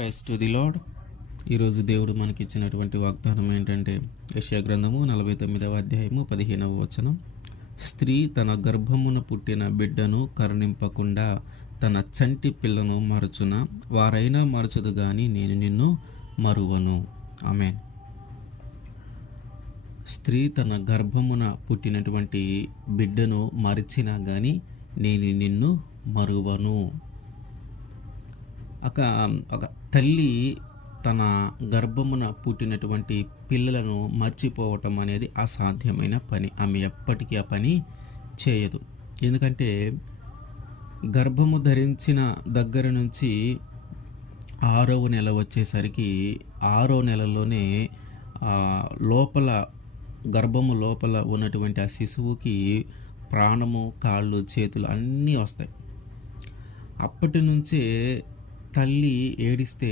Praise to the lord. ఈరోజు దేవుడు మనకి ఇచ్చినటువంటి వాగ్దానం ఏంటంటే యెషయా గ్రంథము 49వ అధ్యాయము 15వ వచనం. స్త్రీ తన గర్భమున పుట్టిన బిడ్డను కరుణింపకుండా తన చంటి పిల్లను మరచున వారైనా మరచదు గాని నేను నిన్ను మరువను. ఆమేన్. స్త్రీ తన గర్భమున పుట్టినటువంటి బిడ్డను మరిచినా కానీ నేను నిన్ను మరువను. ఒక తల్లి తన గర్భమున పుట్టినటువంటి పిల్లలను మర్చిపోవటం అనేది అసాధ్యమైన పని. ఆమె ఎప్పటికీ ఆ పని చేయదు. ఎందుకంటే గర్భము ధరించిన దగ్గర నుంచి 6వ నెల వచ్చేసరికి 6వ నెలలోనే గర్భము లోపల ఉన్నటువంటి ఆ శిశువుకి ప్రాణము, కాళ్ళు, చేతులు అన్నీ వస్తాయి. అప్పటి నుంచే తల్లి ఏడిస్తే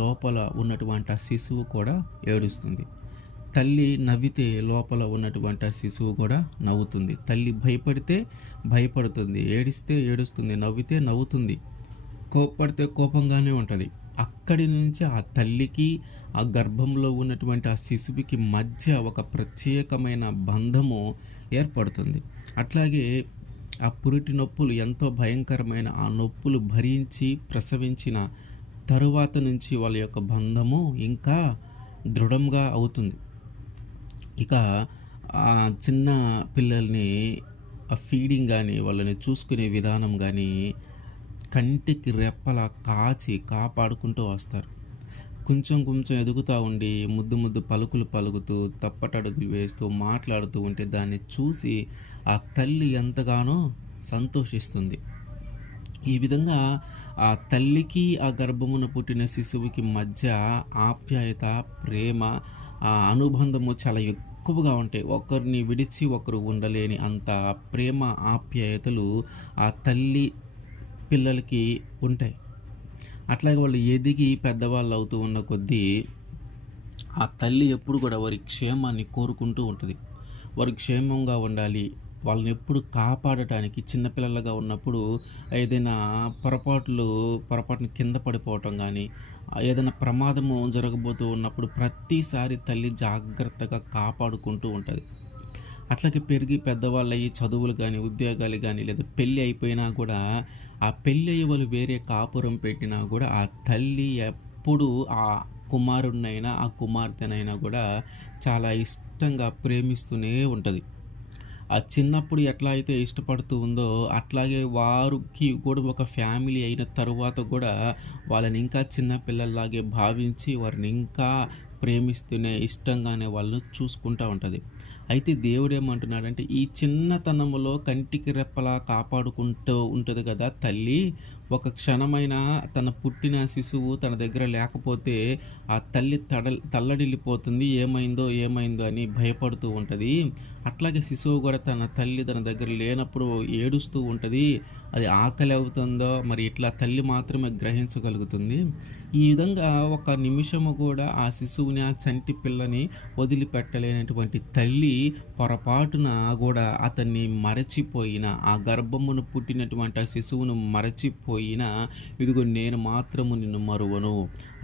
లోపల ఉన్నటువంటి ఆ శిశువు కూడా ఏడుస్తుంది. తల్లి నవ్వితే లోపల ఉన్నటువంటి ఆ శిశువు కూడా నవ్వుతుంది. తల్లి భయపడితే భయపడుతుంది, ఏడిస్తే ఏడుస్తుంది, నవ్వితే నవ్వుతుంది, కోప్పడితే కోపంగానే ఉంటుంది. అక్కడి నుంచి ఆ తల్లికి ఆ గర్భంలో ఉన్నటువంటి ఆ శిశువుకి మధ్య ఒక ప్రత్యేకమైన బంధము ఏర్పడుతుంది. అట్లాగే ఆ పురిటి నొప్పులు ఎంతో భయంకరమైన ఆ నొప్పులు భరించి ప్రసవించిన తరువాత నుంచి వాళ్ళ యొక్క బంధము ఇంకా దృఢంగా అవుతుంది. ఇక ఆ చిన్న పిల్లల్ని ఆ ఫీడింగ్ కానీ వాళ్ళని చూసుకునే విధానం కానీ కంటికి రెప్పలా కాపాడుకుంటూ వస్తారు. కొంచెం కొంచెం ఎదుగుతూ ఉండి ముద్దు పలుకులు పలుకుతూ తప్పటడుగులు వేస్తూ మాట్లాడుతూ ఉంటే దాన్ని చూసి ఆ తల్లి ఎంతగానో సంతోషిస్తుంది. ఈ విధంగా ఆ తల్లికి ఆ గర్భమున పుట్టిన శిశువుకి మధ్య ఆప్యాయత, ప్రేమ, ఆ అనుబంధము చాలా ఎక్కువగా ఉంటాయి. ఒకరిని విడిచి ఒకరు ఉండలేని అంత ప్రేమ, ఆప్యాయతలు ఆ తల్లి పిల్లలకి ఉంటాయి. అట్లాగే వాళ్ళు ఎదిగి పెద్దవాళ్ళు అవుతూ ఉన్న కొద్దీ ఆ తల్లి ఎప్పుడు కూడా వారి క్షేమాన్ని కోరుకుంటూ ఉంటుంది. వారు క్షేమంగా ఉండాలి, వాళ్ళని ఎప్పుడు కాపాడటానికి. చిన్నపిల్లలుగా ఉన్నప్పుడు ఏదైనా పొరపాటున కింద పడిపోవటం కానీ, ఏదైనా ప్రమాదము జరగబోతూ ఉన్నప్పుడు ప్రతిసారి తల్లి జాగ్రత్తగా కాపాడుకుంటూ ఉంటుంది. అట్లాగే పెరిగి పెద్దవాళ్ళు అయ్యి చదువులు కానీ, ఉద్యోగాలు కానీ, లేదా పెళ్ళి అయిపోయినా కూడా ఆ పెళ్ళి అయ్యి వాళ్ళు వేరే కాపురం పెట్టినా కూడా ఆ తల్లి ఎప్పుడు ఆ కుమారుడినైనా ఆ కుమార్తెనైనా కూడా చాలా ఇష్టంగా ప్రేమిస్తూనే ఉంటుంది. ఆ చిన్నప్పుడు ఎట్లా అయితే ఇష్టపడుతూ ఉందో అట్లాగే వారికి కూడా ఒక ఫ్యామిలీ అయిన తరువాత కూడా వాళ్ళని ఇంకా చిన్న పిల్లల్లాగే భావించి వారిని ఇంకా ప్రేమిస్తూనే ఇష్టంగానే వాళ్ళను చూసుకుంటూ ఉంటుంది. అయితే దేవుడు ఏమంటున్నాడంటే ఈ చిన్నతనంలో కంటికి రెప్పలా కాపాడుకుంటూ ఉంటుంది కదా తల్లి. ఒక క్షణమైనా తన పుట్టిన శిశువు తన దగ్గర లేకపోతే ఆ తల్లి తల్లడిల్లిపోతుంది, ఏమైందో అని భయపడుతూ ఉంటుంది. అట్లాగే శిశువు కూడా తన తల్లి తన దగ్గర లేనప్పుడు ఏడుస్తూ ఉంటుంది. అది ఆకలి అవుతుందో మరి ఇట్లా తల్లి మాత్రమే గ్రహించగలుగుతుంది. ఈ విధంగా ఒక నిమిషము కూడా ఆ శిశువుని, ఆ చంటి పిల్లని వదిలిపెట్టలేనటువంటి తల్లి పొరపాటున కూడా అతన్ని మరచిపోయిన, ఆ గర్భమును పుట్టినటువంటి ఆ శిశువును మరచిపోయిన, ఇదిగో నేను మాత్రము నిన్ను మరువను.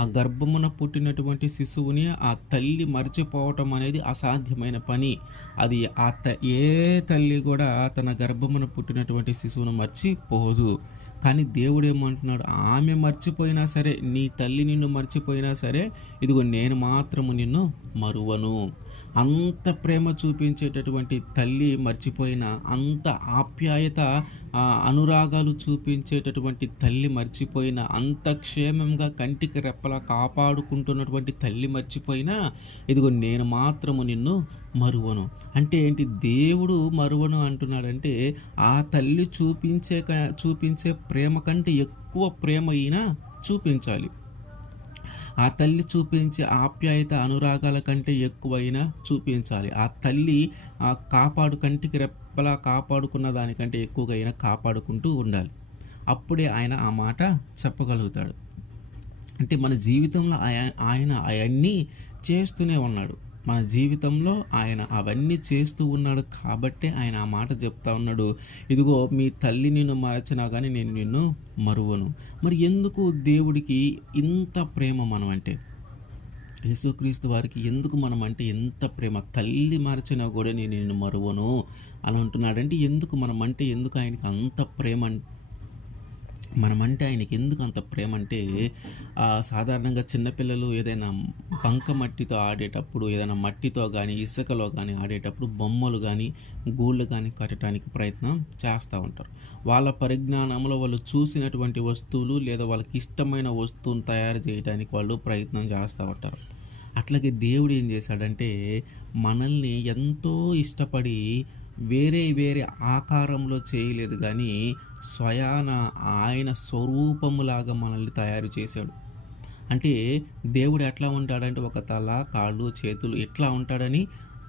ఆ గర్భమున పుట్టినటువంటి శిశువుని ఆ తల్లి మరచిపోవటం అనేది అసాధ్యమైన పని. అది ఏ తల్లి కూడా తన గర్భమున పుట్టినటువంటి శిశువును మర్చిపోదు. కానీ దేవుడు ఏమంటున్నాడు, ఆమె మర్చిపోయినా సరే, నీ తల్లి నిన్ను మర్చిపోయినా సరే, ఇదిగో నేను మాత్రము నిన్ను మరువను. అంత ప్రేమ చూపించేటటువంటి తల్లి మర్చిపోయినా, అంత ఆప్యాయత, అనురాగాలు చూపించేటటువంటి తల్లి మర్చిపోయినా, అంత క్షేమంగా కంటికి రెప్పలా కాపాడుకుంటున్నటువంటి తల్లి మర్చిపోయినా, ఇదిగో నేను మాత్రము నిన్ను మరువను. అంటే ఏంటి? దేవుడు మరువను అంటున్నాడంటే ఆ తల్లి చూపించే ప్రేమ కంటే ఎక్కువ ప్రేమ ఈయన చూపించాలి. ఆ తల్లి చూపించే ఆప్యాయత, అనురాగాల కంటే ఎక్కువైనా చూపించాలి. ఆ తల్లి కంటికి రెప్పలా కాపాడుకున్న దానికంటే ఎక్కువగా అయినా కాపాడుకుంటూ ఉండాలి. అప్పుడే ఆయన ఆ మాట చెప్పగలుగుతాడు. అంటే మన జీవితంలో ఆయన అవన్నీ చేస్తూనే ఉన్నాడు. మన జీవితంలో ఆయన అవన్నీ చేస్తూ ఉన్నాడు కాబట్టే ఆయన ఆ మాట చెప్తా ఉన్నాడు. ఇదిగో మీ తల్లి నిన్ను మరచినా గానీ నేను నిన్ను మరువను. మరి ఎందుకు దేవుడికి ఇంత ప్రేమ మనం అంటే? యేసుక్రీస్తు వారికి ఎందుకు మనం అంటే ఎంత ప్రేమ? తల్లి మరచినా కూడా నేను నిన్ను మరువను అని అంటున్నాడంటే ఎందుకు మనమంటే ఎందుకు ఆయనకి అంత ప్రేమ మనమంటే ఆయనకి ఎందుకు అంత ప్రేమ అంటే సాధారణంగా చిన్నపిల్లలు ఏదైనా బంకమట్టితో ఆడేటప్పుడు, ఏదైనా మట్టితో గానీ, ఇసుకలో గానీ ఆడేటప్పుడు బొమ్మలు గానీ, గూళ్ళు గానీ కట్టడానికి ప్రయత్నం చేస్తూ ఉంటారు. వాళ్ళ పరిజ్ఞానంలో వాళ్ళు చూసినటువంటి వస్తువులు లేదా వాళ్ళకిష్టమైన వస్తువుని తయారు చేయడానికి వాళ్ళు ప్రయత్నం చేస్తూ ఉంటారు. అట్లాగే దేవుడు ఏం చేశాడంటే మనల్ని ఎంతో ఇష్టపడి వేరే వేరే ఆకారంలో చేయలేదు గానీ, స్వయాన ఆయన స్వరూపములాగా మనల్ని తయారు చేశాడు. అంటే దేవుడు ఎట్లా ఉంటాడంటే ఒక తల, కాళ్ళు, చేతులు ఎట్లా ఉంటాడని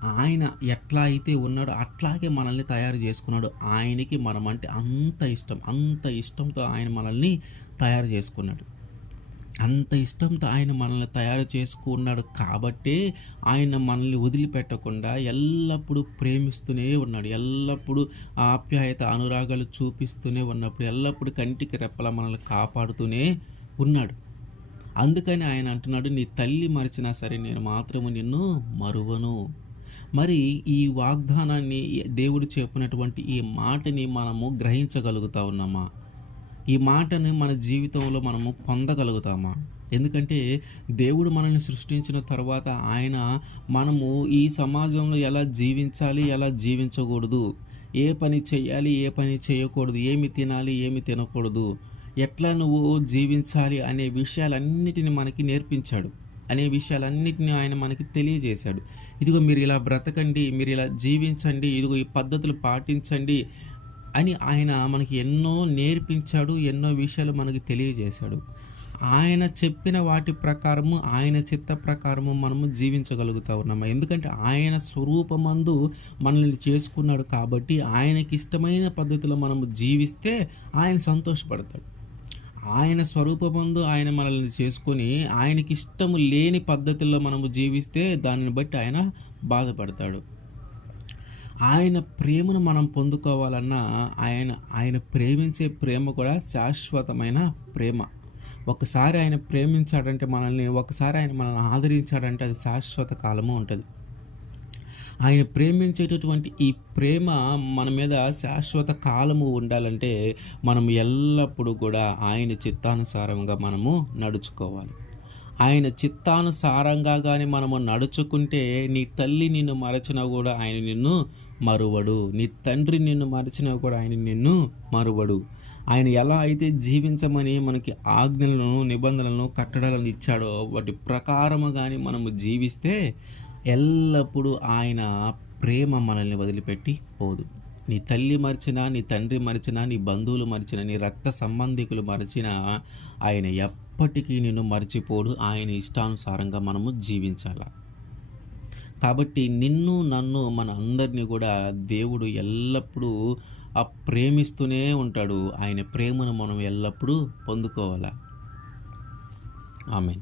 ఆయన ఎట్లా అయితే ఉన్నాడో అట్లాగే మనల్ని తయారు చేసుకున్నాడు. ఆయనకి మనమంటే అంత ఇష్టం. అంత ఇష్టంతో ఆయన మనల్ని తయారు చేసుకున్నాడు. అంత ఇష్టంతో ఆయన మనల్ని తయారు చేసుకున్నాడు కాబట్టే ఆయన మనల్ని వదిలిపెట్టకుండా ఎల్లప్పుడూ ప్రేమిస్తూనే ఉన్నాడు. ఎల్లప్పుడూ ఆప్యాయత, అనురాగాలు చూపిస్తూనే ఉన్నప్పుడు ఎల్లప్పుడూ కంటికి రెప్పలా మనల్ని కాపాడుతూనే ఉన్నాడు. అందుకని ఆయన అంటున్నాడు, నీ తల్లి మరిచినా సరే నేను మాత్రము నిన్ను మరువను. మరి ఈ వాగ్దానాన్ని దేవుడు చెప్పినటువంటి ఈ మాటని మనము గ్రహించగలుగుతా ఉన్నామా? ఈ మాటని మన జీవితంలో మనము పొందగలుగుతామా? ఎందుకంటే దేవుడు మనల్ని సృష్టించిన తర్వాత ఆయన మనము ఈ సమాజంలో ఎలా జీవించాలి, ఎలా జీవించకూడదు, ఏ పని చేయాలి, ఏ పని చేయకూడదు, ఏమి తినాలి, ఏమి తినకూడదు, ఎట్లా నువ్వు జీవించాలి అనే విషయాలన్నిటిని మనకి నేర్పించాడు. అనే విషయాలన్నిటిని ఆయన మనకి తెలియజేశాడు. ఇదిగో మీరు ఇలా బ్రతకండి, మీరు ఇలా జీవించండి, ఇదిగో ఈ పద్ధతులు పాటించండి అని ఆయన మనకి ఎన్నో నేర్పించాడు. ఎన్నో విషయాలు మనకి తెలియజేశాడు. ఆయన చెప్పిన వాటి ప్రకారము, ఆయన చిత్త ప్రకారము మనము జీవించగలుగుతా ఉన్నాము. ఎందుకంటే ఆయన స్వరూపమందు మనల్ని చేసుకున్నాడు కాబట్టి ఆయనకిష్టమైన పద్ధతిలో మనము జీవిస్తే ఆయన సంతోషపడతాడు. ఆయన స్వరూపమందు ఆయన మనల్ని చేసుకొని ఆయనకిష్టము లేని పద్ధతుల్లో మనము జీవిస్తే దానిని బట్టి ఆయన బాధపడతాడు. ఆయన ప్రేమను మనం పొందుకోవాలన్నా ఆయన ప్రేమించే ప్రేమ కూడా శాశ్వతమైన ప్రేమ. ఒకసారి ఆయన ప్రేమించాడంటే మనల్ని, ఒకసారి ఆయన మనల్ని ఆదరించాడంటే అది శాశ్వత కాలము ఉంటుంది. ఆయన ప్రేమించేటటువంటి ఈ ప్రేమ మన మీద శాశ్వత కాలము ఉండాలంటే మనం ఎల్లప్పుడూ కూడా ఆయన చిత్తానుసారంగా మనము నడుచుకోవాలి. ఆయన చిత్తానుసారంగా కానీ మనము నడుచుకుంటే నీ తల్లి నిన్ను మరచినా కూడా ఆయన నిన్ను మరువడు. నీ తండ్రి నిన్ను మరచినా కూడా ఆయన నిన్ను మరువడు. ఆయన ఎలా అయితే జీవించమని మనకి ఆజ్ఞలను, నిబంధనలను, కట్టడలను ఇచ్చాడో వాటి ప్రకారము కానీ మనము జీవిస్తే ఎల్లప్పుడూ ఆయన ప్రేమ మనల్ని వదిలిపెట్టి పోదు. నీ తల్లి మరిచినా, నీ తండ్రి మరిచినా, నీ బంధువులు మరిచినా, నీ రక్త సంబంధికులు మరిచినా ఆయన ఎప్పటికీ నిన్ను మర్చిపోడు. ఆయన ఇష్టానుసారంగా మనము జీవించాల. కాబట్టి నిన్ను, నన్ను, మన అందరినీ కూడా దేవుడు ఎల్లప్పుడూ ప్రేమిస్తూనే ఉంటాడు. ఆయన ప్రేమను మనం ఎల్లప్పుడూ పొందుకోవాలా. ఆమేన్.